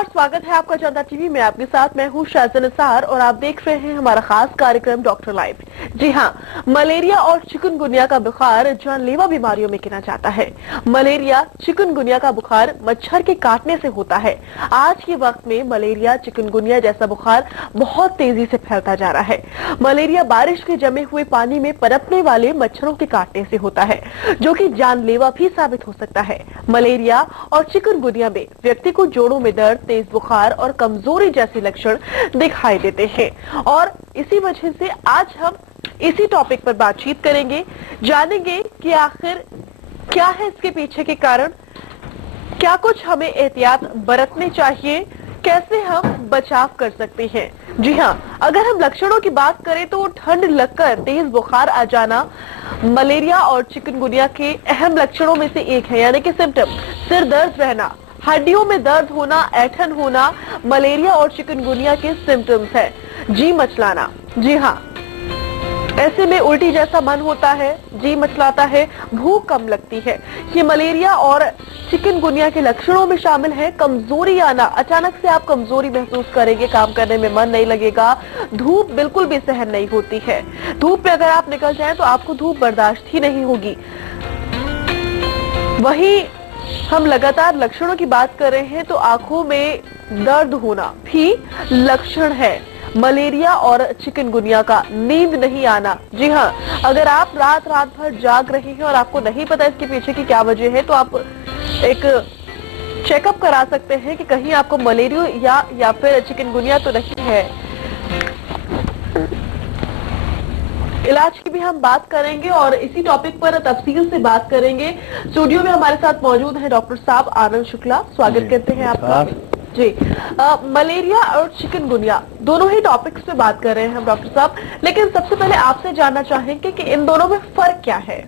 नमस्कार, स्वागत है आपका जनता टीवी में। आपके साथ मैं हूं शाज़न निसार और आप देख रहे हैं हमारा खास कार्यक्रम डॉक्टर लाइव। जी हां, मलेरिया और चिकनगुनिया का बुखार जानलेवा बीमारियों में गिना जाता है। मलेरिया चिकनगुनिया का बुखार मच्छर के काटने से होता है। आज के वक्त में मलेरिया चिकनगुनिया जैसा बुखार बहुत तेजी से फैलता जा रहा है। मलेरिया बारिश के जमे हुए पानी में पनपने वाले मच्छरों के काटने से होता है, जो कि जानलेवा भी साबित हो सकता है। मलेरिया और चिकनगुनिया में व्यक्ति को जोड़ों में दर्द, तेज बुखार और कमजोरी जैसे लक्षण दिखाई देते हैं और इसी वजह से आज हम इसी टॉपिक पर बातचीत करेंगे, जानेंगे कि आखिर क्या है इसके पीछे के कारण, क्या कुछ हमें एहतियात बरतने चाहिए, कैसे हम बचाव कर सकते हैं। जी हाँ, अगर हम लक्षणों की बात करें तो ठंड लगकर तेज बुखार आ जाना मलेरिया और चिकनगुनिया के अहम लक्षणों में से एक है, यानी कि सिम्टम। सिर दर्द रहना, हड्डियों में दर्द होना, ऐंठन होना मलेरिया और चिकनगुनिया के सिम्टम्स है। जी मचलाना, जी हाँ, ऐसे में उल्टी जैसा मन होता है, जी मचलाता है, भूख कम लगती है। ये मलेरिया और चिकनगुनिया के लक्षणों में शामिल है। कमजोरी आना, अचानक से आप कमजोरी महसूस करेंगे, काम करने में मन नहीं लगेगा, धूप बिल्कुल भी सहन नहीं होती है। धूप में अगर आप निकल जाएं तो आपको धूप बर्दाश्त ही नहीं होगी। वहीं हम लगातार लक्षणों की बात कर रहे हैं तो आंखों में दर्द होना भी लक्षण है मलेरिया और चिकनगुनिया का। नींद नहीं आना, जी हाँ, अगर आप रात भर जाग रहे हैं और आपको नहीं पता इसके पीछे की क्या वजह है तो आप एक चेकअप करा सकते हैं कि कहीं आपको मलेरिया या फिर चिकनगुनिया तो नहीं है। इलाज की भी हम बात करेंगे और इसी टॉपिक पर तफसील से बात करेंगे। स्टूडियो में हमारे साथ मौजूद है डॉक्टर साहब आनंद शुक्ला, स्वागत करते हैं आपका। जी, मलेरिया और चिकनगुनिया दोनों ही टॉपिक्स पे बात कर रहे हैं हम डॉक्टर साहब, लेकिन सबसे पहले आपसे जानना चाहेंगे कि इन दोनों में फर्क क्या है।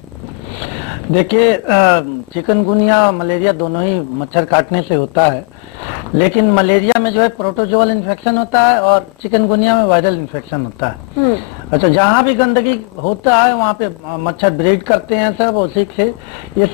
देखिए, चिकनगुनिया मलेरिया दोनों ही मच्छर काटने से होता है, लेकिन मलेरिया में जो है प्रोटोजोअल इन्फेक्शन होता है और चिकनगुनिया में वायरल इन्फेक्शन होता है। अच्छा, जहाँ भी गंदगी होता है वहाँ पे मच्छर ब्रीड करते हैं सब, उसी से ये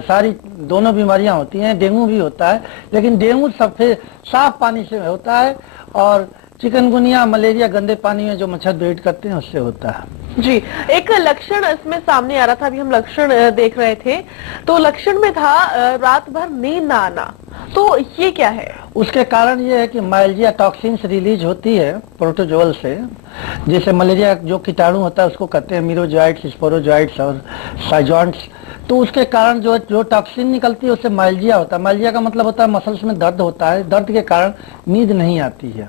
सारी दोनों बीमारियाँ होती हैं। डेंगू भी होता है, लेकिन डेंगू सबसे साफ पानी से होता है और चिकनगुनिया मलेरिया गंदे पानी में जो मच्छर ब्रीड करते हैं उससे होता है। जी, एक लक्षण इसमें सामने आ रहा था, अभी हम लक्षण देख रहे थे तो लक्षण में था रात भर नींद ना आना, तो ये क्या है? उसके कारण ये है कि माइल्जिया टॉक्सिन्स रिलीज होती है प्रोटोजोअल से, जैसे मलेरिया जो कीटाणु होता है उसको कहते हैं मीरोजोइट्स, स्पोरोजोइट्स और साइजोन्ट्स। तो उसके कारण जो टॉक्सिन निकलती है उससे माइल्जिया होता है। माइल्जिया का मतलब होता है मसल्स में दर्द होता है, दर्द के कारण नींद नहीं आती है।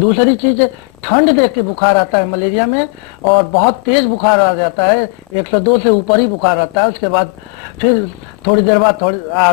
दूसरी चीज, ठंड देख के बुखार आता है मलेरिया में और बहुत तेज बुखार आ जाता है, 102 से ऊपर ही बुखार आता है। उसके बाद फिर थोड़ी देर बाद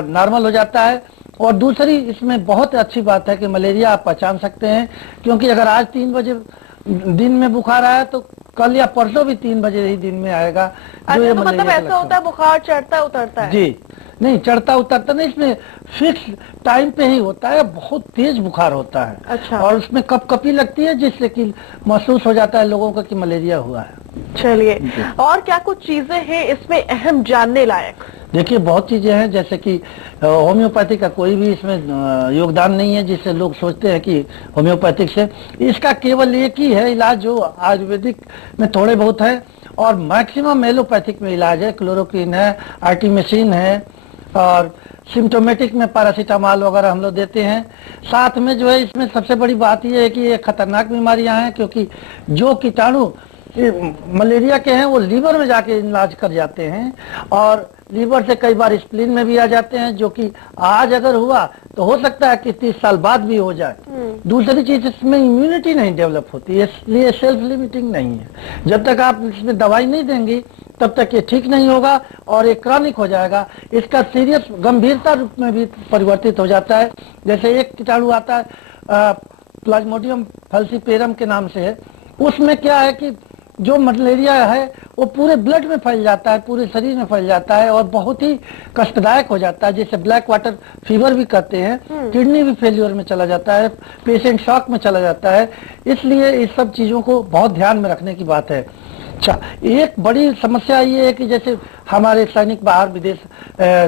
नॉर्मल हो जाता है। और दूसरी इसमें बहुत अच्छी बात है कि मलेरिया आप पहचान सकते हैं, क्योंकि अगर आज 3 बजे दिन में बुखार आया तो कल या परसों भी 3 बजे ही दिन में आएगा। जो ये मतलब ऐसा होता है बुखार चढ़ता उतरता है? जी नहीं, चढ़ता उतरता नहीं, इसमें फिक्स टाइम पे ही होता है। बहुत तेज बुखार होता है। अच्छा। और उसमें कपकपी लगती है जिससे कि महसूस हो जाता है लोगों को कि मलेरिया हुआ है। चलिए, और क्या कुछ चीजें हैं इसमें अहम जानने लायक? देखिए, बहुत चीजें हैं, जैसे कि होम्योपैथी का कोई भी इसमें योगदान नहीं है, जिससे लोग सोचते हैं कि होम्योपैथिक से। इसका केवल एक ही है इलाज जो आयुर्वेदिक में थोड़े बहुत है और मैक्सिमम एलोपैथिक में इलाज है। क्लोरोक्विन है, आर्टिमिसिन है और सिम्टोमेटिक में पैरासीटामोल वगैरह हम लोग देते हैं। साथ में जो है इसमें सबसे बड़ी बात यह है कि ये खतरनाक बीमारियां हैं, क्योंकि जो कीटाणु मलेरिया के हैं वो लीवर में जाके इलाज कर जाते हैं और लीवर से कई बार स्प्लीन में भी आ जाते हैं, जो कि आज अगर हुआ तो हो सकता है कि 30 साल बाद भी हो जाए। दूसरी चीज, इसमें इम्यूनिटी नहीं डेवलप होती है, इसलिए सेल्फ लिमिटिंग नहीं है। जब तक आप इसमें दवाई नहीं देंगी तब तक ये ठीक नहीं होगा और ये क्रॉनिक हो जाएगा। इसका सीरियस गंभीरता रूप में भी परिवर्तित हो जाता है। जैसे एक कीटाणु आता है प्लाज्मोडियम फैल्सीपेरम के नाम से है, उसमें क्या है कि जो मलेरिया है वो पूरे ब्लड में फैल जाता है, पूरे शरीर में फैल जाता है और बहुत ही कष्टदायक हो जाता है, जिसे ब्लैक वाटर फीवर भी कहते हैं। किडनी भी फेल्यूर में चला जाता है, पेशेंट शॉक में चला जाता है। इसलिए इस सब चीजों को बहुत ध्यान में रखने की बात है। अच्छा, एक बड़ी समस्या ये है कि जैसे हमारे सैनिक बाहर विदेश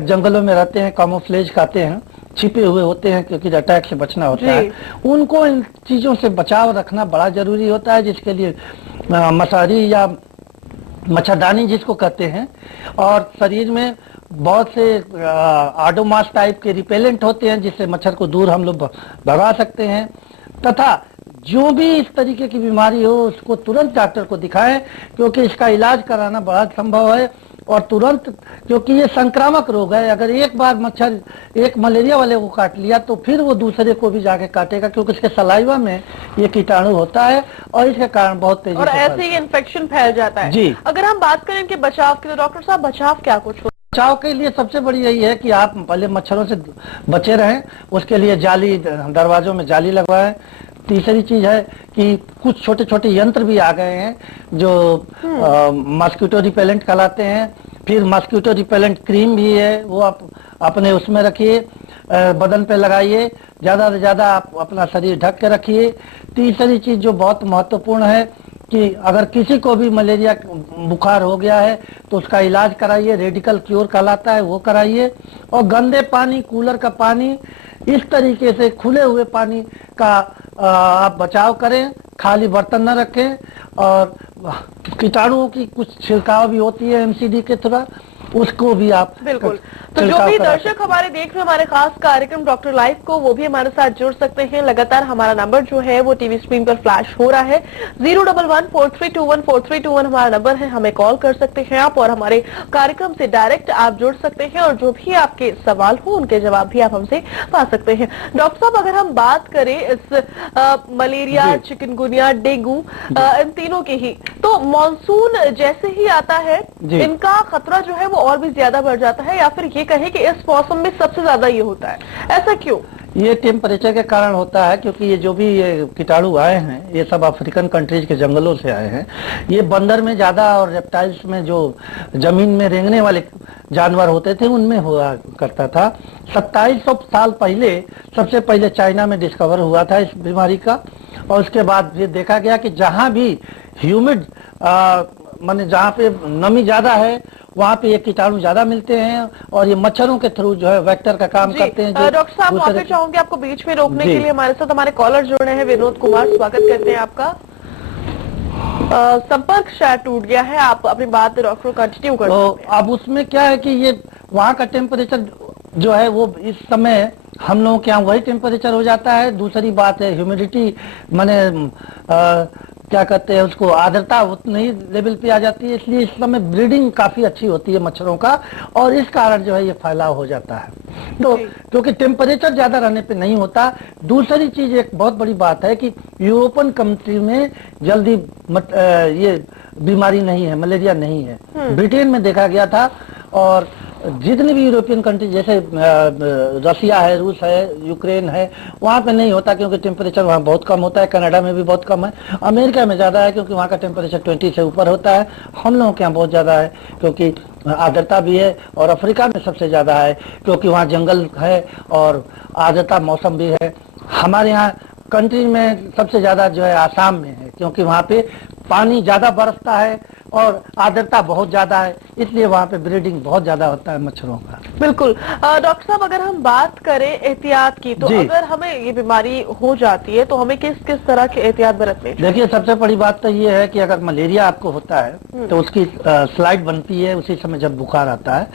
जंगलों में रहते हैं, कैमोफ्लेज कहते हैं, छिपे हुए होते हैं, क्योंकि अटैक से बचना होता है, उनको इन चीजों से बचाव रखना बड़ा जरूरी होता है, जिसके लिए मशारी या मच्छरदानी जिसको कहते हैं, और शरीर में बहुत से आडोमास टाइप के रिपेलेंट होते हैं, जिससे मच्छर को दूर हम लोग भगा सकते हैं। तथा जो भी इस तरीके की बीमारी हो उसको तुरंत डॉक्टर को दिखाएं, क्योंकि इसका इलाज कराना बड़ा संभव है और तुरंत, क्योंकि ये संक्रामक रोग है। अगर एक बार मच्छर एक मलेरिया वाले को काट लिया तो फिर वो दूसरे को भी जाके काटेगा, क्योंकि इसके सलाइवा में ये कीटाणु होता है और इसके कारण बहुत तेजी और से ऐसे ही इन्फेक्शन फैल जाता है। जी। अगर हम बात करें इनके बचाव की, तो डॉक्टर साहब बचाव क्या कुछ हो? बचाव के लिए सबसे बड़ी यही है कि आप पहले मच्छरों से बचे रहें, उसके लिए जाली, दरवाजों में जाली लगवाएं। तीसरी चीज है कि कुछ छोटे छोटे यंत्र भी आ गए हैं जो मॉस्किटो रिपेलेंट कहलाते हैं। फिर मॉस्किटो रिपेलेंट क्रीम भी है, वो आप अपने उसमें रखिए, बदन पे लगाइए, ज्यादा से ज्यादा आप अपना शरीर ढक के रखिए। तीसरी चीज जो बहुत महत्वपूर्ण है कि अगर किसी को भी मलेरिया बुखार हो गया है तो उसका इलाज कराइए, रेडिकल क्योर कहलाता है, वो कराइए। और गंदे पानी, कूलर का पानी, इस तरीके से खुले हुए पानी का आप बचाव करें, खाली बर्तन न रखें। और कीटाणुओं की कुछ छिड़काव भी होती है एमसीडी के थ्रू, उसको भी आप बिल्कुल। तो जो भी दर्शक हमारे देख रहे हैं हमारे खास कार्यक्रम डॉक्टर लाइव को, वो भी हमारे साथ जुड़ सकते हैं। लगातार हमारा नंबर जो है वो टीवी स्क्रीन पर फ्लैश हो रहा है, 011-4321-4321 हमारा नंबर है, हमें कॉल कर सकते हैं आप और हमारे कार्यक्रम से डायरेक्ट आप जुड़ सकते हैं और जो भी आपके सवाल हो उनके जवाब भी आप हमसे पा सकते हैं। डॉक्टर साहब, अगर हम बात करें इस मलेरिया, चिकनगुनिया, डेंगू, इन तीनों की ही, तो मानसून जैसे ही आता है इनका खतरा जो है वो और भी ज्यादा बढ़ जाता है, या फिर ये कहे कि इस मौसम में सबसे ज्यादा ये होता है, ऐसा क्यों? ये टेम्परेचर के कारण होता है, क्योंकि ये जो भी ये कीटाणु आए हैं ये सब अफ्रीकन कंट्रीज के जंगलों से आए हैं। ये बंदर में ज्यादा और रेप्टाइल्स में, जो जमीन में रेंगने वाले जानवर होते थे, उनमें हुआ करता था। 2700 साल पहले सबसे पहले चाइना में डिस्कवर हुआ था इस बीमारी का, और उसके बाद ये देखा गया कि जहाँ भी ह्यूमिड माने जहाँ पे नमी ज्यादा है वहाँ पे ये कीटाणु ज्यादा मिलते हैं, और ये मच्छरों के थ्रू जो है वेक्टर का काम करते हैं। डॉक्टर साहब, माफी चाहूंगी आपको बीच में रोकने के लिए। हमारे साथ हमारे कॉलर जुड़ रहे हैं, विनोद कुमार, स्वागत करते हैं आपका। संपर्क शायद टूट गया है, आप अपनी बात डॉक्टर कंटिन्यू कर सकते हैं। अब उसमें क्या है कि ये वहाँ का टेम्परेचर जो है वो इस समय हम लोगों के यहाँ वही टेम्परेचर हो जाता है। दूसरी बात है ह्यूमिडिटी, माने क्या कहते हैं उसको, आर्द्रता उतनी ही लेवल पे आ जाती है, इसलिए इस समय ब्रीडिंग काफी अच्छी होती है मच्छरों का, और इस कारण जो है ये फैलाव हो जाता है। तो क्योंकि टेम्परेचर ज्यादा रहने पे नहीं होता। दूसरी चीज एक बहुत बड़ी बात है कि यूरोपियन कंट्री में जल्दी ये बीमारी नहीं है, मलेरिया नहीं है। ब्रिटेन में देखा गया था, और जितनी भी यूरोपियन कंट्री जैसे रसिया है, रूस है, यूक्रेन है, वहाँ पे नहीं होता, क्योंकि टेम्परेचर वहाँ बहुत कम होता है। कनाडा में भी बहुत कम है, अमेरिका में ज्यादा है क्योंकि वहाँ का टेम्परेचर 20 से ऊपर होता है। हम लोगों के यहाँ बहुत ज्यादा है क्योंकि आर्द्रता भी है, और अफ्रीका में सबसे ज्यादा है क्योंकि वहाँ जंगल है और आर्द्रता मौसम भी है। हमारे यहाँ कंट्री में सबसे ज्यादा जो है आसाम में है, क्योंकि वहाँ पे पानी ज्यादा बरसता है और आर्द्रता बहुत ज्यादा है, इसलिए वहाँ पे ब्रीडिंग बहुत ज्यादा होता है मच्छरों का। बिल्कुल। डॉक्टर साहब, अगर हम बात करें एहतियात की, तो अगर हमें ये बीमारी हो जाती है तो हमें किस किस तरह के एहतियात बरतने? देखिए, सबसे बड़ी बात तो ये है कि अगर मलेरिया आपको होता है तो उसकी स्लाइड बनती है उसी समय जब बुखार आता है,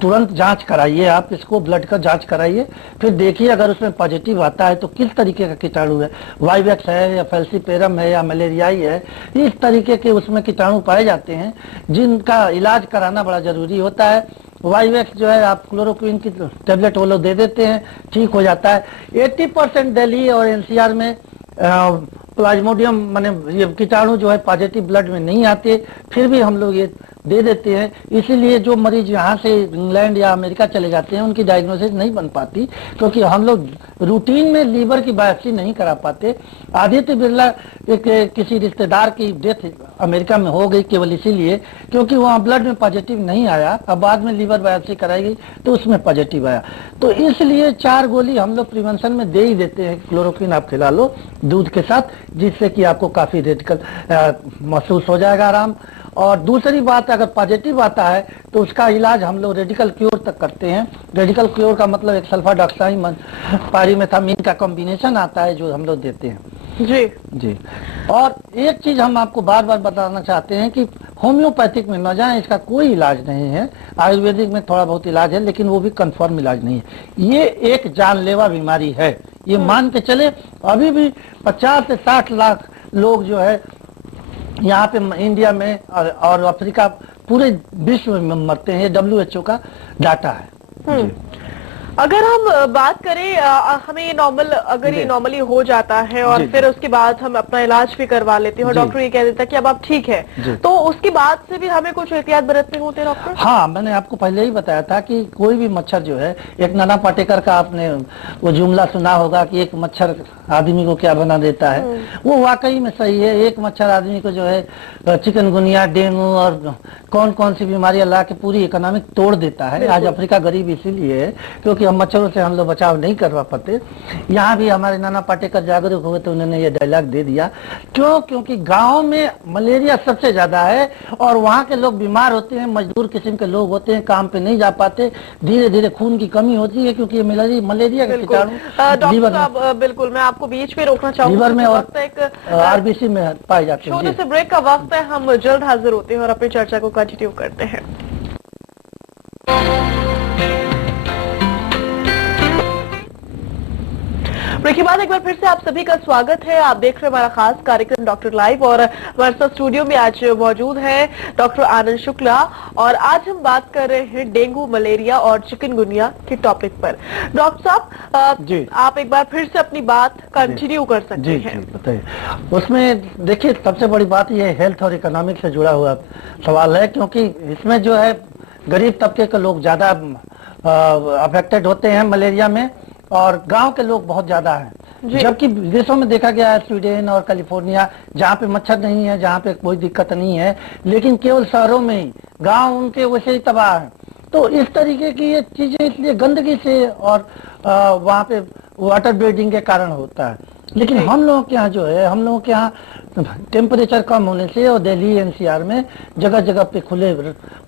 तुरंत जांच कराइए, आप इसको ब्लड का जांच कराइए, फिर देखिए अगर उसमें पॉजिटिव आता है तो किस तरीके का कीटाणु है, वाइवेक्स है या फैल्सीपेरम है या मलेरियाई है, इस तरीके के उसमें कीटाणु पाए जाते हैं जिनका इलाज कराना बड़ा जरूरी होता है। वाइवेक्स जो है आप क्लोरोक्विन की टेबलेट वो लोग दे देते हैं, ठीक हो जाता है। 80% दिल्ली और एनसीआर में प्लाज्मोडियम माने ये कीटाणु जो है पॉजिटिव ब्लड में नहीं आते, फिर भी हम लोग ये दे देते हैं। इसीलिए जो मरीज यहाँ से इंग्लैंड या अमेरिका चले जाते हैं उनकी डायग्नोसिस नहीं बन पाती, क्योंकि हम लोग रूटीन में लीवर की बायोप्सी नहीं करा पाते। आदित्य बिरला एक किसी रिश्तेदार की डेथ अमेरिका में हो गई केवल इसीलिए क्योंकि वहाँ ब्लड में पॉजिटिव नहीं आया, अब बाद में लीवर बायोप्सी कराई गई तो उसमें पॉजिटिव आया। तो इसलिए 4 गोली हम लोग प्रिवेंशन में दे ही देते हैं, क्लोरोक्विन आप खिला लो दूध के साथ, जिससे कि आपको काफी रेडिकल महसूस हो जाएगा आराम। और दूसरी बात, अगर पॉजिटिव आता है तो उसका इलाज हम लोग रेडिकल क्योर तक करते हैं। रेडिकल क्योर का मतलब एक सल्फाडॉक्साइन पायरिमेथामिन का कॉम्बिनेशन आता है जो हम लोग देते हैं। जी। और एक चीज हम आपको बार बार बताना चाहते हैं कि होम्योपैथिक में न जाए, इसका कोई इलाज नहीं है। आयुर्वेदिक में थोड़ा बहुत इलाज है, लेकिन वो भी कंफर्म इलाज नहीं है। ये एक जानलेवा बीमारी है, ये मान के चले। अभी भी 50 से 60 लाख लोग जो है यहाँ पे इंडिया में और अफ्रीका, पूरे विश्व में मरते हैं। ये WHO का डाटा है। अगर हम बात करें, हमें ये अगर ये नॉर्मली हो जाता है और फिर उसके बाद हम अपना इलाज भी करवा लेते हैं और डॉक्टर ये कह देता है कि अब आप ठीक है, तो उसके बाद से भी हमें कुछ एहतियात बरतने होते हैं डॉक्टर? हाँ, मैंने आपको पहले ही बताया था कि कोई भी मच्छर जो है, एक नाना पाटेकर का आपने वो जुमला सुना होगा कि एक मच्छर आदमी को क्या बना देता है। वो वाकई में सही है। एक मच्छर आदमी को जो है चिकनगुनिया, डेंगू और कौन कौन सी बीमारियां ला के पूरी इकोनॉमिक तोड़ देता है। आज अफ्रीका गरीब इसीलिए है क्योंकि हम मच्छरों से हम लोग बचाव नहीं करवा पाते। यहाँ भी हमारे नाना पाटेकर जागरूक हुए तो उन्होंने ये डायलॉग दे दिया। क्योंकि गांव में मलेरिया सबसे ज्यादा है और वहाँ के लोग बीमार होते हैं, मजदूर किस्म के लोग होते हैं, काम पे नहीं जा पाते, धीरे धीरे खून की कमी होती है क्योंकि मलेरिया के कीटाणु लीवर में, बिल्कुल मैं आपको बीच में रोकना चाहूंगा, लीवर में और RBC में पाए जाते हैं। छोटे से ब्रेक का वक्त है, हम जल्द हाजिर होते हैं और अपनी चर्चा को कंटिन्यू करते हैं। ब्रेक के बाद एक बार फिर से आप सभी का स्वागत है। आप देख रहे हैं हमारा खास कार्यक्रम डॉक्टर लाइव और हमारे साथ स्टूडियो में आज मौजूद है डॉक्टर आनंद शुक्ला और आज हम बात कर रहे हैं डेंगू, मलेरिया और चिकनगुनिया के टॉपिक पर। डॉक्टर साहब, आप एक बार फिर से अपनी बात कंटिन्यू कर सकते हैं। बताइए। उसमें देखिए, सबसे बड़ी बात ये हेल्थ और इकोनॉमिक से जुड़ा हुआ सवाल है, क्योंकि इसमें जो है गरीब तबके के लोग ज्यादा अफेक्टेड होते हैं मलेरिया में और गांव के लोग बहुत ज्यादा हैं। जबकि विदेशों में देखा गया है, स्वीडन और कैलिफोर्निया, जहाँ पे मच्छर नहीं है, जहाँ पे कोई दिक्कत नहीं है, लेकिन केवल शहरों में ही, गांव उनके वैसे ही तबाह है। तो इस तरीके की ये चीजें इसलिए गंदगी से और वहाँ पे वाटर ब्रीडिंग के कारण होता है। लेकिन हम लोगों के यहाँ जो है, हम लोगों के यहाँ टेम्परेचर कम होने से और दिल्ली NCR में जगह जगह पे खुले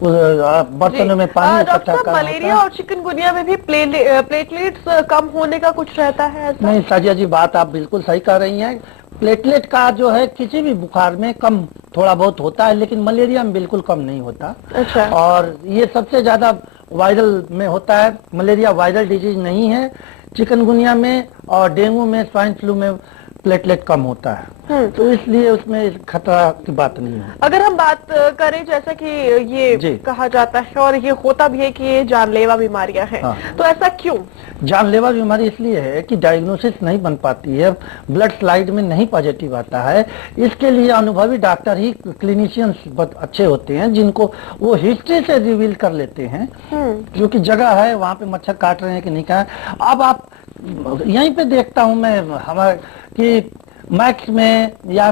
बर्तनों में पानी इकट्ठा करना। मलेरिया और चिकनगुनिया में भी प्लेटलेट्स कम होने का कुछ रहता है ऐसा? नहीं साजिया जी, बात आप बिल्कुल सही कह रही हैं। प्लेटलेट का जो है किसी भी बुखार में कम थोड़ा बहुत होता है, लेकिन मलेरिया में बिल्कुल कम नहीं होता। अच्छा। और ये सबसे ज्यादा वायरल में होता है। मलेरिया वायरल डिजीज नहीं है। चिकनगुनिया में और डेंगू में, स्वाइन फ्लू में प्लेटलेट कम होता है, तो इसलिए उसमें खतरा की बात नहीं है। अगर हम बात करें जैसा कि ये कहा जाता है और ये होता भी है कि ये जानलेवा बीमारियां हैं, तो ऐसा क्यों? जानलेवा बीमारी इसलिए है कि डायग्नोसिस नहीं बन पाती है, ब्लड स्लाइड में नहीं पॉजिटिव आता है। इसके लिए अनुभवी डॉक्टर ही, क्लिनिशियंस बहुत अच्छे होते हैं जिनको वो हिस्ट्री से रिवील कर लेते हैं क्योंकि जगह है वहाँ पे मच्छर काट रहे हैं कि नहीं का। अब आप यहीं पे देखता हूँ मैं हमारे कि मैक्स में या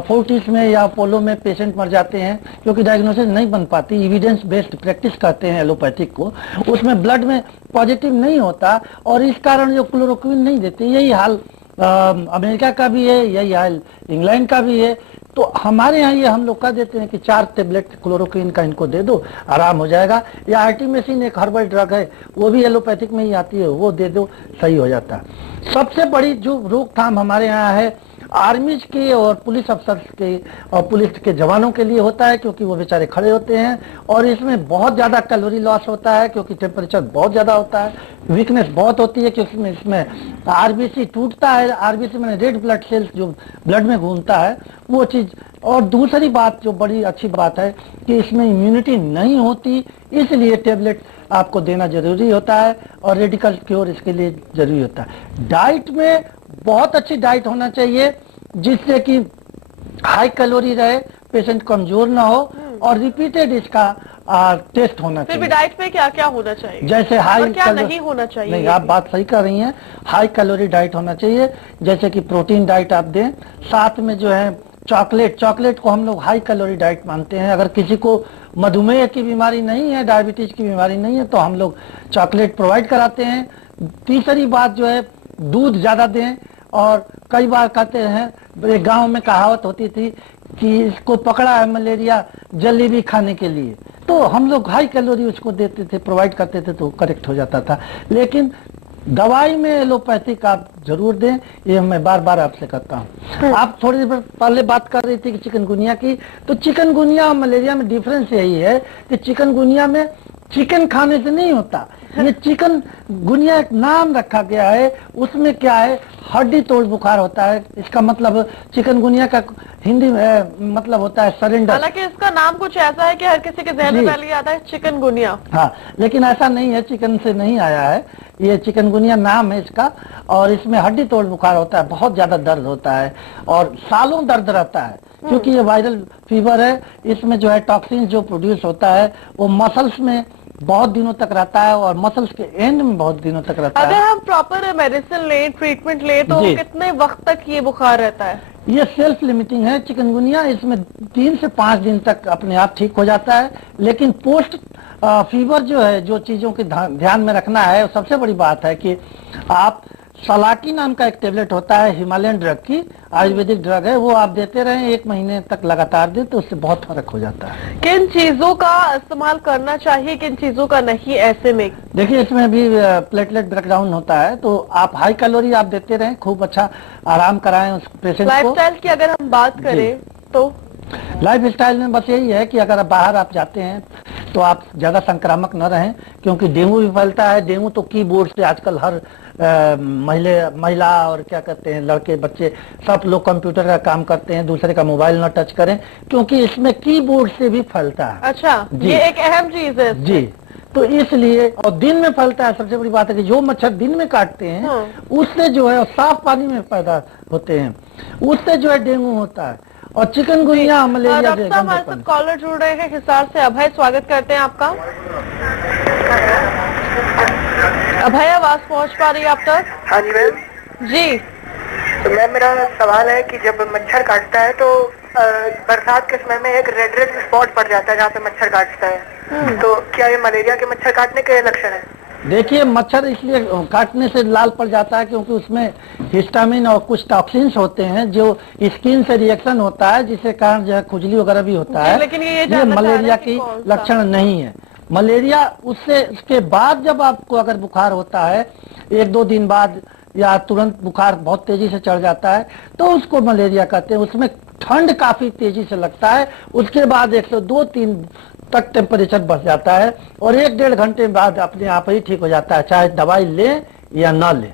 फोर्टिस में या अपोलो में पेशेंट मर जाते हैं क्योंकि डायग्नोसिस नहीं बन पाती। एविडेंस बेस्ड प्रैक्टिस कहते हैं एलोपैथिक को, उसमें ब्लड में पॉजिटिव नहीं होता और इस कारण जो क्लोरोक्विन नहीं देते। यही हाल अमेरिका का भी है, यही हाल इंग्लैंड का भी है। तो हमारे यहाँ ये हम लोग कह देते हैं कि 4 टेबलेट क्लोरोक्विन का इनको दे दो, आराम हो जाएगा। या आर्टिमेसिन एक हर्बल ड्रग है, वो भी एलोपैथिक में ही आती है, वो दे दो, सही हो जाता है। सबसे बड़ी जो रोकथाम हमारे यहाँ है आर्मीज के और पुलिस अफसर के और पुलिस के जवानों के लिए होता है, क्योंकि वो बेचारे खड़े होते हैं और इसमें बहुत ज्यादा कैलोरी लॉस होता है क्योंकि टेम्परेचर बहुत ज्यादा होता है, वीकनेस बहुत होती है क्योंकि इसमें RBC टूटता है। RBC में रेड ब्लड सेल्स जो ब्लड में घूमता है वो चीज। और दूसरी बात जो बड़ी अच्छी बात है कि इसमें इम्यूनिटी नहीं होती, इसलिए टेबलेट आपको देना जरूरी होता है और रेडिकल क्योर इसके लिए जरूरी होता है। डाइट में बहुत अच्छी डाइट होना चाहिए जिससे कि हाई कैलोरी रहे, पेशेंट कमजोर ना हो और रिपीटेड इसका टेस्ट होना चाहिए। फिर भी डाइट में क्या क्या होना चाहिए? जैसे हाई क्या नहीं होना चाहिए? नहीं, आप बात सही कर रही हैं। हाई कैलोरी डाइट होना चाहिए, जैसे कि प्रोटीन डाइट आप दें, साथ में जो है चॉकलेट को हम लोग हाई कैलोरी डाइट मानते हैं। अगर किसी को मधुमेह की बीमारी नहीं है, डायबिटीज की बीमारी नहीं है, तो हम लोग चॉकलेट प्रोवाइड कराते हैं। तीसरी बात जो है दूध ज्यादा दें। और कई बार कहते हैं, एक गांव में कहावत होती थी कि इसको पकड़ा है मलेरिया जलेबी खाने के लिए, तो हम लोग हाई कैलोरी उसको देते थे, प्रोवाइड करते थे, तो करेक्ट हो जाता था। लेकिन दवाई में एलोपैथिक आप जरूर दें, ये मैं बार बार आपसे कहता हूँ। आप थोड़ी देर पहले बात कर रही थी कि चिकनगुनिया की, तो चिकनगुनिया और मलेरिया में डिफरेंस यही है कि चिकनगुनिया में चिकन खाने से नहीं होता, ये चिकन गुनिया एक नाम रखा गया है, उसमें क्या है, हड्डी तोड़ बुखार होता है। इसका मतलब चिकनगुनिया का हिंदी में मतलब होता है सरेंडर। हालांकि इसका नाम कुछ ऐसा है कि हर किसी के जहन में पहले आता है चिकनगुनिया। हाँ, लेकिन ऐसा नहीं है, चिकन से नहीं आया है, ये चिकनगुनिया नाम है इसका। और इसमें हड्डी तोड़ बुखार होता है, बहुत ज्यादा दर्द होता है और सालों दर्द रहता है, क्योंकि ये वायरल फीवर है। इसमें जो है टॉक्सिन जो प्रोड्यूस होता है वो मसल्स में बहुत दिनों तक रहता है और मसल्स के एंड में बहुत दिनों तक रहता अगर है। हम प्रॉपर मेडिसिन ले, ट्रीटमेंट ले, तो कितने वक्त तक ये बुखार रहता है? ये सेल्फ लिमिटिंग है चिकनगुनिया, इसमें 3 से 5 दिन तक अपने आप ठीक हो जाता है। लेकिन पोस्ट फीवर जो है, जो चीजों के ध्यान में रखना है, सबसे बड़ी बात है कि आप सलाकी नाम का एक टेबलेट होता है, हिमालयन ड्रग की, आयुर्वेदिक ड्रग है, वो आप देते रहें 1 महीने तक लगातार दें, तो उससे बहुत फर्क हो जाता है। किन चीजों का इस्तेमाल करना चाहिए, किन चीजों का नहीं? ऐसे में देखिए, इसमें भी प्लेटलेट ब्रेकडाउन होता है, तो आप हाई कैलोरी आप देते रहें, खूब अच्छा आराम कराएं उस पेशेंट को। लाइफस्टाइल की अगर हम बात करें तो लाइफ स्टाइल में बस यही है कि अगर बाहर आप जाते हैं तो आप ज्यादा संक्रामक न रहें, क्योंकि डेंगू भी फैलता है। डेंगू तो कीबोर्ड से आजकल हर महिला और क्या कहते हैं, लड़के बच्चे सब लोग कंप्यूटर का काम करते हैं, दूसरे का मोबाइल न टच करें, क्योंकि इसमें कीबोर्ड से भी फैलता है। अच्छा, ये एक अहम चीज है जी। तो इसलिए, और दिन में फैलता है। सबसे बड़ी बात है कि जो मच्छर दिन में काटते हैं उससे जो है, साफ पानी में पैदा होते हैं, उससे जो है डेंगू होता है। और चिकनगुनिया मलेरिया। डॉक्टर साहब, हमारे साथ कॉलर जुड़ रहे हैं हिसार से। अभय, स्वागत करते हैं आपका। अभय, आवाज पहुंच पा रही है आप तक? हाँ जी मैम जी। तो मैम, मेरा सवाल है कि जब मच्छर काटता है तो बरसात के समय में एक रेड रेड स्पॉट पड़ जाता है जहाँ पे मच्छर काटता है, तो क्या ये मलेरिया के मच्छर काटने के लक्षण है? देखिए, मच्छर इसलिए काटने से लाल पड़ जाता है क्योंकि उसमें हिस्टामिन और कुछ टॉक्सिन्स होते हैं जो स्किन से रिएक्शन होता है, जिससे कारण जो है खुजली वगैरह भी होता है। लेकिन ये मलेरिया की लक्षण नहीं है। मलेरिया उसके बाद जब आपको अगर बुखार होता है 1-2 दिन बाद, या तुरंत बुखार बहुत तेजी से चढ़ जाता है, तो उसको मलेरिया कहते हैं। उसमें ठंड काफी तेजी से लगता है, उसके बाद 102-3 तक टेम्परेचर बढ़ जाता है और 1-1.5 घंटे बाद अपने आप ही ठीक हो जाता है, चाहे दवाई लें या ना लें।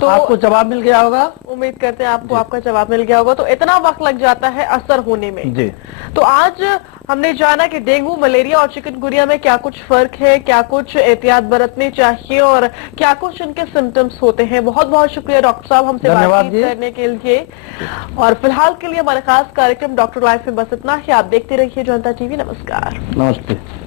तो आपको जवाब मिल गया होगा, उम्मीद करते हैं आपको आपका जवाब मिल गया होगा। तो इतना वक्त लग जाता है असर होने में जी। तो आज हमने जाना कि डेंगू, मलेरिया और चिकनगुनिया में क्या कुछ फर्क है, क्या कुछ एहतियात बरतनी चाहिए और क्या कुछ इनके सिम्टम्स होते हैं। बहुत बहुत शुक्रिया डॉक्टर साहब हमसे बातचीत करने के लिए। और फिलहाल के लिए हमारे खास कार्यक्रम डॉक्टर लाइफ में बस इतना ही। आप देखते रहिए जनता टीवी। नमस्कार। नमस्ते।